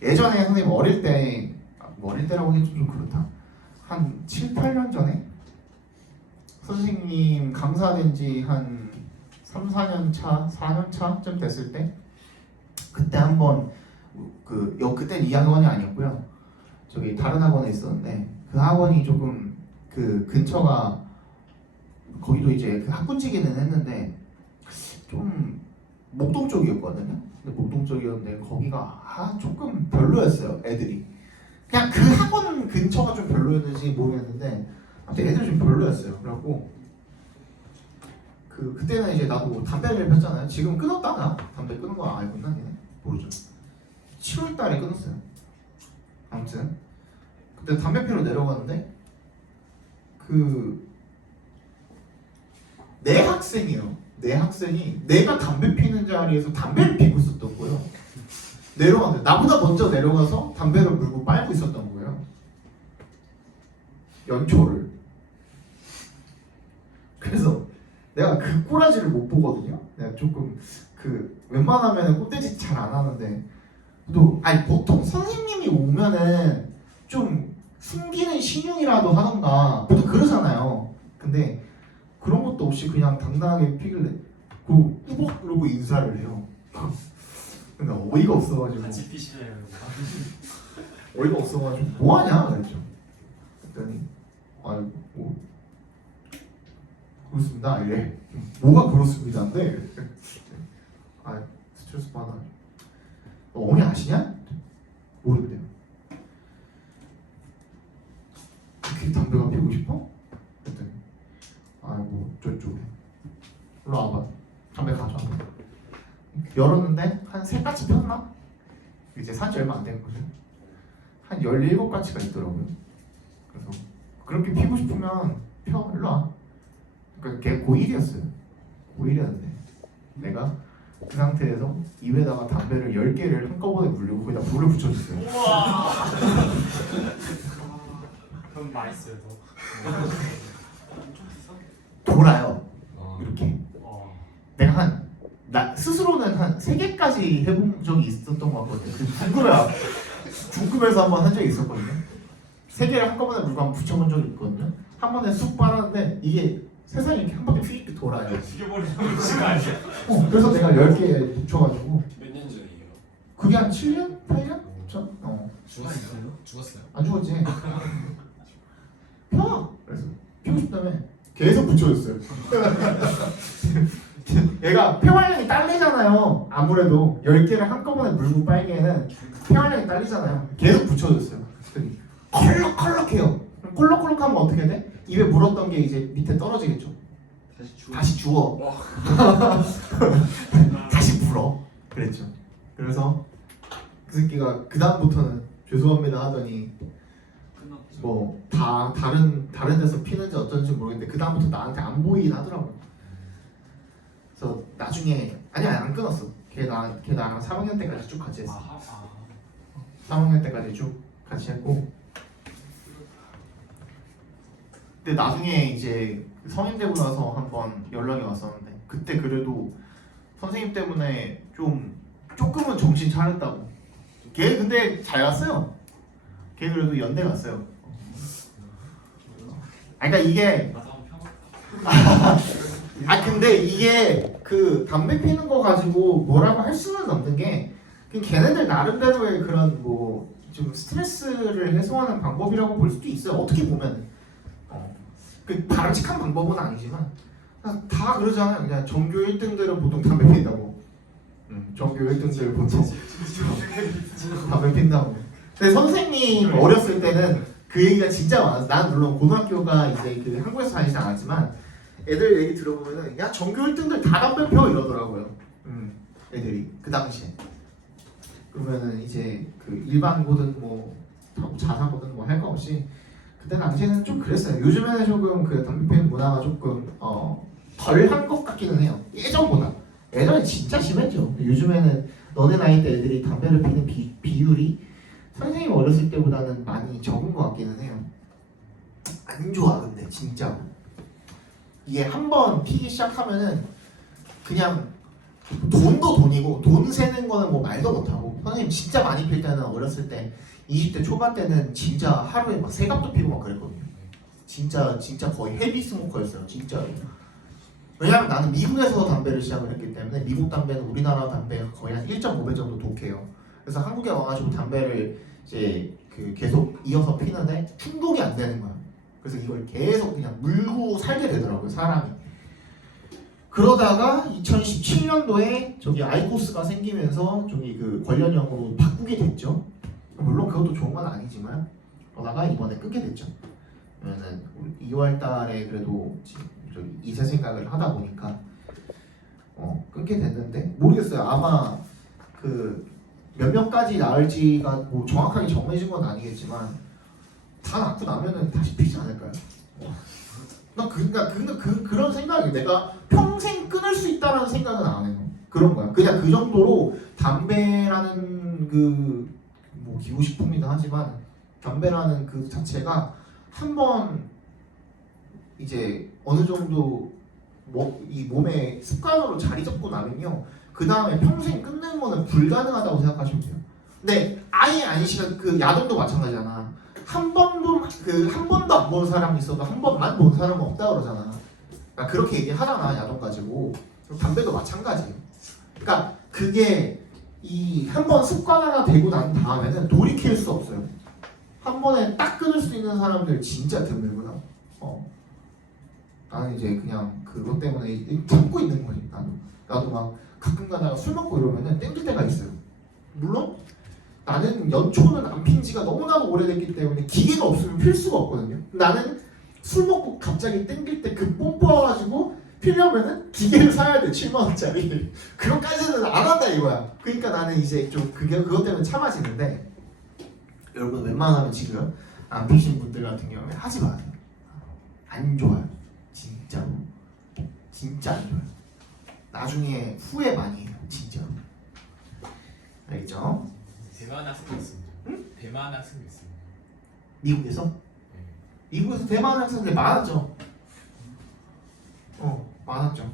예전에 선생님 어릴 때라고 하기 좀 그렇다. 한 7, 8년 전에 선생님 강사된 지 한 3, 4년 차, 4년 차쯤 됐을 때 그때 한번 그때는 이 학원이 아니었고요. 저기 다른 학원에 있었는데 그 학원이 조금 그 근처가 거기도 이제 그 학군지기는 했는데 좀 목동 쪽이었거든요. 근데 목동 쪽이었는데 거기가 조금 별로였어요. 애들이 그냥 그 학원 근처가 좀 별로였는지 모르겠는데 아무튼 애들이 좀 별로였어요. 그래갖고 그때는 이제 나도 담배를 폈잖아요. 지금 끊었다나? 담배 끊은 거 알고 있나? 걔네? 모르죠. 7월 달에 끊었어요. 아무튼 그때 담배 피러 내려갔는데 내 학생이에요. 내 학생이 내가 담배 피는 자리에서 담배를 피고 있었던 거예요. 내려갔는데 나보다 먼저 내려가서 담배를 물고 빨고 있었던 거예요. 연초를. 그래서 내가 그 꼬라지를 못 보거든요. 내가 조금 웬만하면 꼰대짓 잘 안 하는데 아니 보통 선생님이 오면은 좀 숨기는 신용이라도 하던가 보통 그러잖아요. 근데 그런 것도 없이 그냥 당당하게 피길래 꾸벅 그러고 인사를 해요. 근데 어이가 없어가지고 같이 피시나요? 어이가 없어가지고 뭐하냐 그랬죠. 그랬더니 뭐 그렇습니다. 이래. 뭐가 그렇습니다인데 스트레스 받아. 너 어머니 아시냐? 모른대요. 열었는데 한 3가지 폈나? 이제 산지 얼마 안 된 거죠. 한 17가지가 있더라고요. 그래서 그렇게 피고 싶으면 펴, 일로 와. 그러니까 걔 고1이었어요. 고1이었는데 내가 그 상태에서 입에다가 담배를 10개를 한꺼번에 물리고 거기다 불을 붙여줬어요. 그럼 맛있어요 돌아요. 어. 이렇게. 더. 내가 나 스스로는 한 3개까지 해본 적이 있었던 것 같거든요. 중급에서 한번 한 적이 있었거든요. 3개를 한꺼번에 물고 한번 붙여본 적이 있거든요. 한 번에 쑥 빨았는데 이게 세상에 이렇게 한 바퀴 휙 돌아요. 죽여버리는 음식 아니야? 그래서 내가 10개 붙여가지고 몇 년 전이에요? 그게 한 7년? 8년? 전? 죽었어요? 죽었어요? 안 죽었지. 펴! 그래서 피고 싶다며 계속 붙여줬어요. 얘가 폐활량이 딸리잖아요. 아무래도 10개를 한꺼번에 물고 빨기에는 폐활량이 딸리잖아요. 계속 붙여줬어요. 그랬더니 컬럭컬럭해요. 그럼 콜록콜록하면 어떻게 돼? 입에 물었던 게 이제 밑에 떨어지겠죠. 다시 주워. 다시 불어. 그랬죠. 그래서 그 새끼가 그 다음부터는 죄송합니다 하더니 뭐 다 다른 데서 피는지 어쩐지 모르겠는데 그 다음부터 나한테 안 보이긴 하더라고. 그래서 나중에 아니야 안 끊었어. 걔 나랑 3학년 때까지 쭉 같이 했어. 3학년 때까지 쭉 같이 했고. 근데 나중에 이제 성인 되고 나서 한번 연락이 왔었는데 그때 그래도 선생님 때문에 조금은 정신 차렸다고. 걔 근데 잘 갔어요. 걔 그래도 연대 갔어요. 그러니까 이게 나도 한번 펴볼까? 근데 이게 그 담배 피는 거 가지고 뭐라고 할 수는 없는 게 걔네들 나름대로의 그런 뭐 좀 스트레스를 해소하는 방법이라고 볼 수도 있어요. 어떻게 보면 그 바람직한 방법은 아니지만 다 그러잖아요. 그냥 전교 1등들은 보통 담배 핀다고. 전교 1등들 보통 담배 핀다고. 근데 선생님 어렸을 때는 그 얘기가 진짜 많았어. 난 물론 고등학교가 이제 그 한국에서 다니지 않았지만 애들 얘기 들어보면은 야 전교 1등들 다 담배 펴 이러더라고요. 애들이 그 당시에. 그러면은 이제 그 일반고든 뭐 자사고든 뭐 할 거 없이 그때 당시에는 좀 그랬어요. 요즘에는 조금 그 담배 피는 문화가 조금 덜 한 것 같기는 해요. 예전보다. 예전에 진짜 심했죠. 요즘에는 너네 나이 때 애들이 담배를 피는 비율이 선생님 어렸을 때보다는 많이 적은 것 같기는 해요. 안 좋아 근데 진짜 이게 한번 피기 시작하면은 그냥 돈도 돈이고 돈 세는 거는 뭐 말도 못하고 선생님 진짜 많이 필 때는 어렸을 때 20대 초반 때는 진짜 하루에 막 3갑도 피고 막 그랬거든요. 진짜 거의 헤비 스모커였어요. 진짜로. 왜냐면 나는 미국에서 담배를 시작을 했기 때문에 미국 담배는 우리나라 담배가 거의 한 1.5배 정도 독해요. 그래서 한국에 와가지고 담배를 이제 그 계속 이어서 피는데 충족이 안 되는 거야. 그래서 이걸 계속 그냥 물고 살게 되더라고요, 사람이. 그러다가 2017년도에 저기 아이코스가 생기면서 저기 그 관련형으로 바꾸게 됐죠. 물론 그것도 좋은 건 아니지만 그러다가 이번에 끊게 됐죠. 그러면은 2월 달에 그래도 저기 이세 생각을 하다 보니까 끊게 됐는데 모르겠어요. 아마 그 몇 명까지 나을지가 뭐 정확하게 정해진 건 아니겠지만 다 낳고 나면은 다시 피지 않을까요? 나 그런 생각이 내가 평생 끊을 수 있다는 생각은 안 해요. 그런 거야. 그냥 그 정도로 담배라는 그 뭐 기호식품이긴 하지만 담배라는 그 자체가 한번 이제 어느 정도 이 몸에 습관으로 자리 잡고 나면요. 그 다음에 평생 끊는 거는 불가능하다고 생각하시면 돼요. 근데 아예 안 시간 그 야동도 마찬가지잖아. 한 번도 안 본 사람이 있어도 한 번만 본 사람은 없다 그러잖아. 그러니까 그렇게 얘기하잖아 야동 가지고. 담배도 마찬가지예요. 그러니까 그게 이 한 번 습관화가 되고 난 다음에는 돌이킬 수 없어요. 한 번에 딱 끊을 수 있는 사람들 진짜 드물구나. 나는 이제 그냥 그것 때문에 참고 있는 거지. 나도 막 가끔 가다가 술 먹고 이러면은 땡길 때가 있어요. 물론 나는 연초는 안 핀 지가 너무나도 오래됐기 때문에 기계가 없으면 필 수가 없거든요. 나는 술 먹고 갑자기 땡길 때 그 뽐뿌 와가지고 필요하면은 기계를 사야 돼. 7만 원짜리. 그것까지는 안 한다 이거야. 그러니까 나는 이제 좀 그것 때문에 참아지는데 여러분 웬만하면 지금 안 피신 분들 같은 경우에 하지 마세요. 안 좋아요. 진짜로. 진짜 안 좋아요. 나중에 후회 많이 해요. 진짜. 알겠죠? 대만 학생도 있습니다. 응? 대만 학생도 있습니다. 미국에서? 네. 미국에서 대만 학생들 많았죠. 많았죠.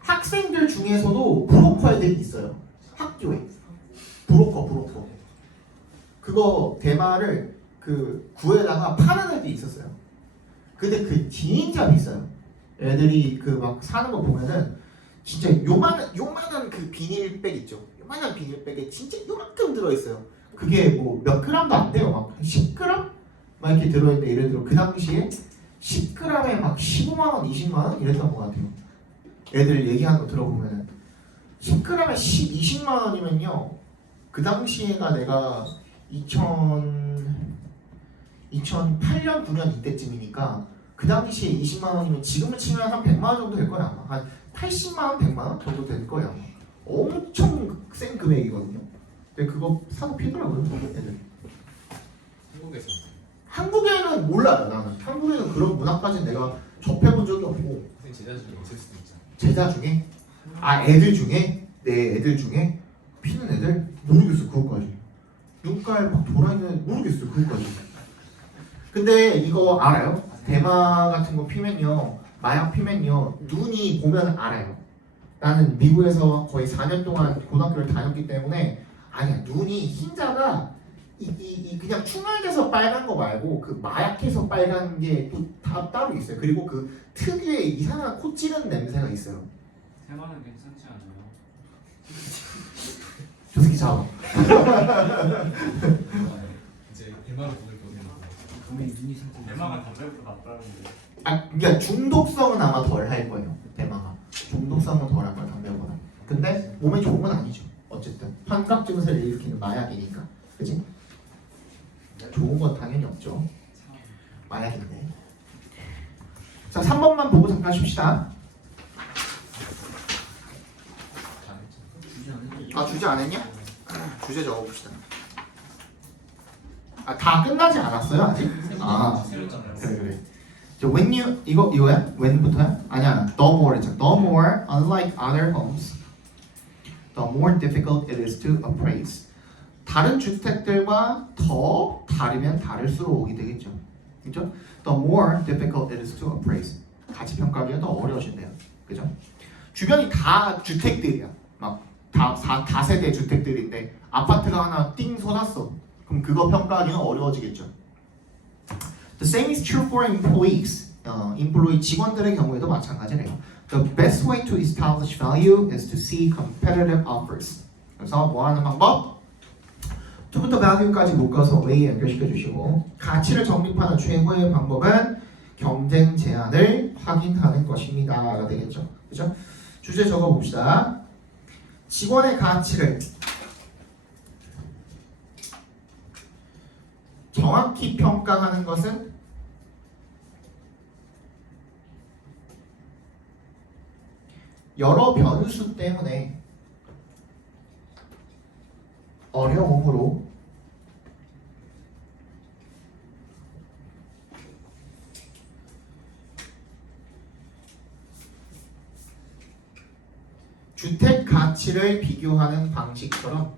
학생들 중에서도 브로커 애들이 있어요. 학교에. 브로커. 그거 대마를 그 구에다가 파는 애들이 있었어요. 근데 그 진짜 비싸요. 애들이 그 막 사는 거 보면은 진짜 요만한 그 비닐백 있죠. 요만한 비닐백에 진짜 요만큼 들어있어요. 그게 뭐 몇 그램도 안 돼요. 막 10g? 막 이렇게 들어있는데 예를 들어 그 당시에 10g에 막 15만 원, 20만 원 이랬던 것 같아요. 애들 얘기하는 거 들어보면은 10g에 20만 원이면요. 그 당시에가 내가 2008년, 9년 이때쯤이니까 그 당시에 20만 원이면 지금을 치면 한 100만 원 정도 될 거야 아마. 한 80만 원, 100만 원 정도 될 거야 아마. 엄청 센 금액이거든요. 근데 그거 사고 피더라고요 애들. 한국에서 한국에는 몰라요 나는. 한국에는 그런 문화까지는 내가 접해본 적이 없고. 선생님 제자 중에 있을 수도 있잖아. 제자 중에? 아 애들 중에? 내 애들 중에? 피는 애들? 모르겠어 그것까지. 눈깔 막 돌아있는 모르겠어요 그것까지. 근데 이거 알아요? 대마 같은 거 피면요, 마약 피면요 눈이 보면 알아요. 나는 미국에서 거의 4년 동안 고등학교를 다녔기 때문에 아니야. 눈이 흰자가 이 그냥 충혈돼서 빨간 거 말고 그 마약해서 빨간 게 또 다 따로 있어요. 그리고 그 특유의 이상한 코 찌르는 냄새가 있어요. 대만은 괜찮지 않아요? 저 새끼 잡아. 이제 100만 원 돈을 보내고 대만은 담배보다 낫다는데. 아, 그러니까 중독성은 아마 덜 할 거예요. 대마가 중독성은 덜 할 거예요 담배보다. 근데 몸에 좋은 건 아니죠. 어쨌든 환각 증세를 일으키는 마약이니까, 그지? 좋은 건 당연히 없죠. 마약인데. 자, 3번만 보고 잠깐 쉽시다. 아, 주제 안 했냐? 주제 적어봅시다. 아, 다 끝나지 않았어요 아직? 아, 새로잖아요. 그래. 저 when you 이거야? when부터야? 아니야. The more 있잖아. The more, unlike other homes, the more difficult it is to appraise. 다른 주택들과 더 다르면 다를수록 오게 되겠죠. 그죠? The more difficult it is to appraise. 가치 평가하기가 더 어려우신대요. 그죠? 주변이 다 주택들이야. 막 다 세대 주택들인데 아파트가 하나 띵 쏟았어. 그럼 그거 평가하기는 어려워지겠죠. The same is true for employees. employee 직원들의 경우에도 마찬가지래요. The best way to establish value is to see competitive offers. 그래서 뭐 하는 방법? to부터 value까지 묶어서 way 연결시켜 주시고, 가치를 정립하는 최고의 방법은 경쟁 제한을 확인하는 것입니다가 되겠죠. 그죠? 주제 적어봅시다. 직원의 가치를 정확히 평가하는 것은 여러 변수 때문에 어려움으로 주택 가치를 비교하는 방식처럼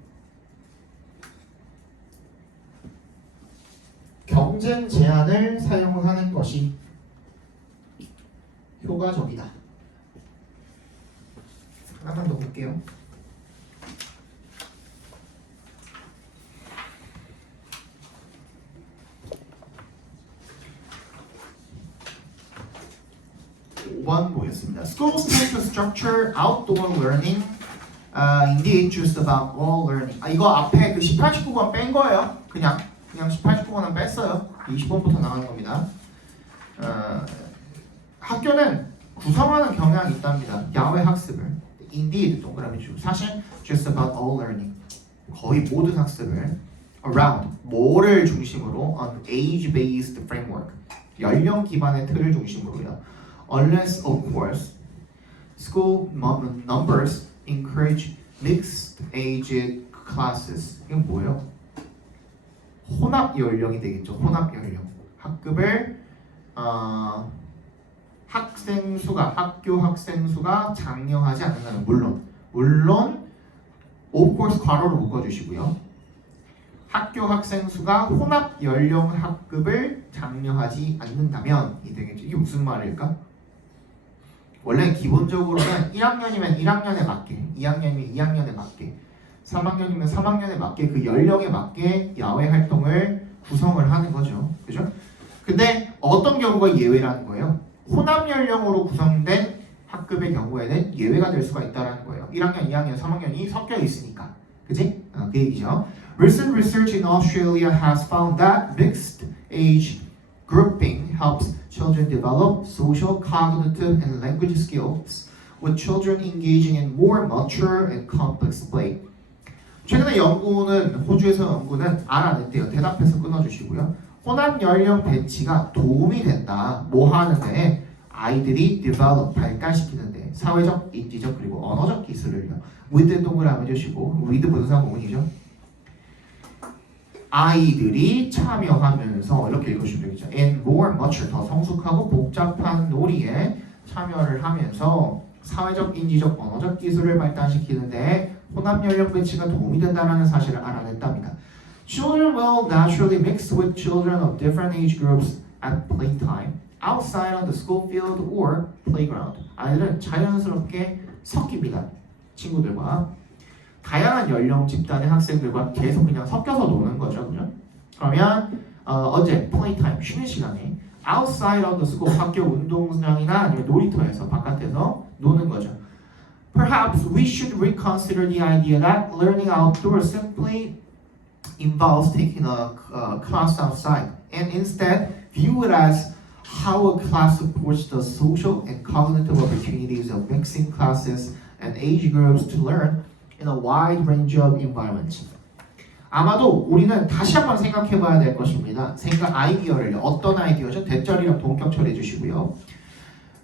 경쟁 제한을 사용하는 것이 효과적이다. 하나만 더 볼게요. 번 보겠습니다. Schools tend to structure outdoor learning. Indeed, just about all learning. 이거 앞에 그 18, 19번 뺀 거예요. 그냥 18, 19번은 뺐어요. 20번부터 나가는 겁니다. 학교는 구성하는 경향이 있답니다. 야외 학습을. Indeed, 동그라미 주고. 사실 just about all learning. 거의 모든 학습을 around, 뭐를 중심으로 on age-based framework. 연령 기반의 틀을 중심으로요. Unless, of course, school numbers encourage mixed age classes. 이건 뭐예요? 혼합 연령이 되겠죠. 혼합 연령. 학급을 학교 학생 수가 장려하지 않는다면 물론 of course 괄호로 묶어주시고요. 학교 학생 수가 혼합 연령 학급을 장려하지 않는다면 이 되겠죠. 이게 무슨 말일까? 원래 기본적으로는 1학년이면 1학년에 맞게, 2학년이면 2학년에 맞게, 3학년이면 3학년에 맞게 그 연령에 맞게 야외 활동을 구성을 하는 거죠. 그죠? 근데 어떤 경우가 예외라는 거예요? 혼합 연령으로 구성된 학급의 경우에는 예외가 될 수가 있다는 거예요. 1학년, 2학년, 3학년이 섞여 있으니까. 그지? 그 얘기죠. Recent research in Australia has found that mixed age grouping helps children develop social, cognitive, and language skills, with children engaging in more mature and complex play. 최근에 호주에서 연구는 알아냈대요. 대답해서 끊어주시고요. 혼합 연령 배치가 도움이 된다. 뭐 하는데? 아이들이 develop, 발달시키는데 사회적, 인지적, 그리고 언어적 기술을요. with 동그라미 해주시고 with 부동사 구문이죠. 아이들이 참여하면서 이렇게 읽으시면 되겠죠. And more mature, 더 성숙하고 복잡한 놀이에 참여를 하면서 사회적, 인지적, 언어적 기술을 발달시키는데 혼합 연령 배치가 도움이 된다는 사실을 알아냈답니다. Children will naturally mix with children of different age groups at playtime, outside on the school field or playground. 아이들은 자연스럽게 섞입니다. 친구들과 다양한 연령 집단의 학생들과 계속 그냥 섞여서 노는 거죠. 그죠? 그러면 언제? playtime, 쉬는 시간에 outside of the school, 학교 운동장이나 아니면 놀이터에서 바깥에서 노는 거죠. Perhaps we should reconsider the idea that learning outdoors simply involves taking a class outside and instead view it as how a class supports the social and cognitive opportunities of mixing classes and age groups to learn in a wide range of environments. 아마도 우리는 다시 한번 생각해 봐야 될 것입니다. 아이디어를 어떤 아이디어죠? 대절이랑 동격 처리해 주시고요.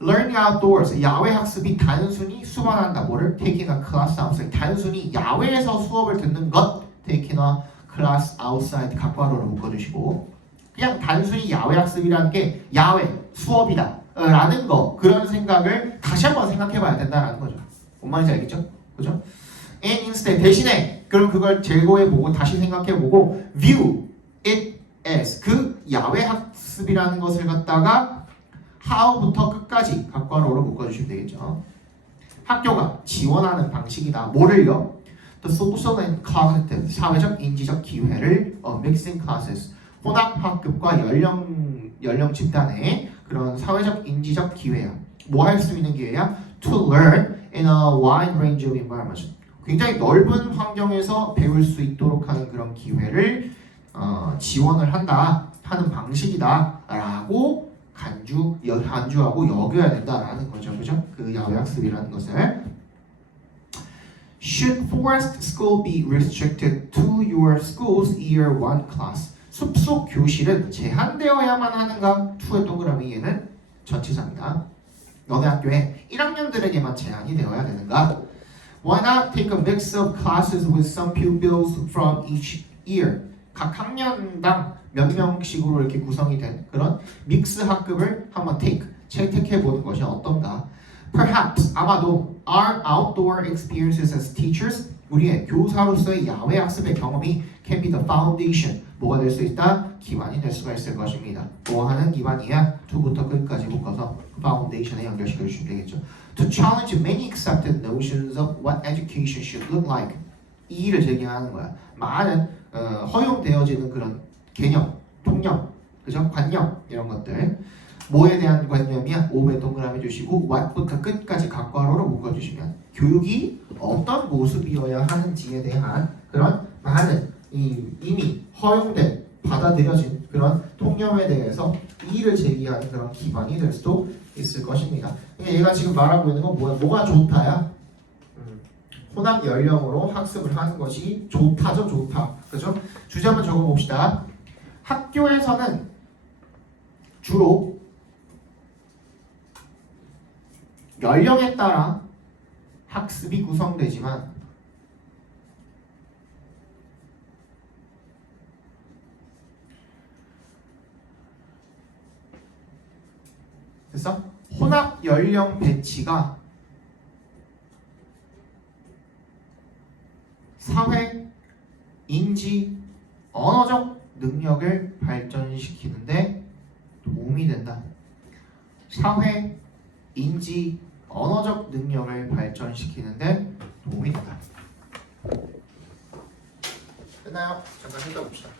Learning outdoors, 야외 학습이 단순히 수반한다. 뭐를? Taking a class outside. 단순히 야외에서 수업을 듣는 것. Taking a class outside. 각괄호로 묶어주시고 그냥 단순히 야외 학습이라는 게 야외 수업이다 라는 거 그런 생각을 다시 한번 생각해 봐야 된다는 거죠. 뭔 말인지 알겠죠? 그죠? And instead 대신에 그럼 그걸 제거해보고 다시 생각해보고 view it as 그 야외 학습이라는 것을 갖다가 how부터 끝까지 각괄호로 묶어주시면 되겠죠. 학교가 지원하는 방식이다. 뭐를요? The social and cognitive 사회적 인지적 기회를 mixing classes 혼합 학급과 연령 집단의 그런 사회적 인지적 기회야. 뭐 할 수 있는 기회야? To learn in a wide range of environments. 굉장히 넓은 환경에서 배울 수 있도록 하는 그런 기회를 지원을 한다 하는 방식이다라고 간주하고 여겨야 된다라는 거죠, 그죠? 그 야외 학습이라는 것을. Should forest school be restricted to your school's year 1 class? 숲속 교실은 제한되어야만 하는가? 2의 동그라미 얘는 전치사입니다. 너네 학교에 1학년들에게만 제한이 되어야 되는가? Why not take a mix of classes with some pupils from each year? 각 학년당 몇 명씩으로 이렇게 구성이 된 그런 믹스 학급을 한번 채택해 보는 것이 어떤가? Perhaps 아마도 our outdoor experiences as teachers 우리의 교사로서의 야외 학습의 경험이 can be the foundation 뭐가 될 수 있다? 기반이 될 수가 있을 것입니다. 뭐 하는 기반이야? to부터 끝까지 묶어서 foundation에 연결시켜 주시면 되겠죠. To challenge many accepted notions of what education should look like 이의를 제기하는 거야. 많은 허용되어지는 그런 개념, 통념, 그죠? 관념 이런 것들 뭐에 대한 관념이야? 5배 동그라미 주시고 what부터 끝까지 각괄호로 묶어주시면 교육이 어떤 모습이어야 하는지에 대한 그런 많은 이미 허용된 받아들여진 그런 통념에 대해서 이의를 제기하는 그런 기반이 될 수도 있을 것입니다. 얘가 지금 말하고 있는 건 뭐가 좋다야? 혼합 연령으로 학습을 하는 것이 좋다죠, 좋다. 그죠? 주제 한번 적어봅시다. 학교에서는 주로 연령에 따라 학습이 구성되지만 됐어? 혼합 연령 배치가 사회, 인지, 언어적 능력을 발전시키는데 도움이 된다. 사회, 인지, 언어적 능력을 발전시키는데 도움이 된다. 끝나요? 잠깐 쉬다 봅시다.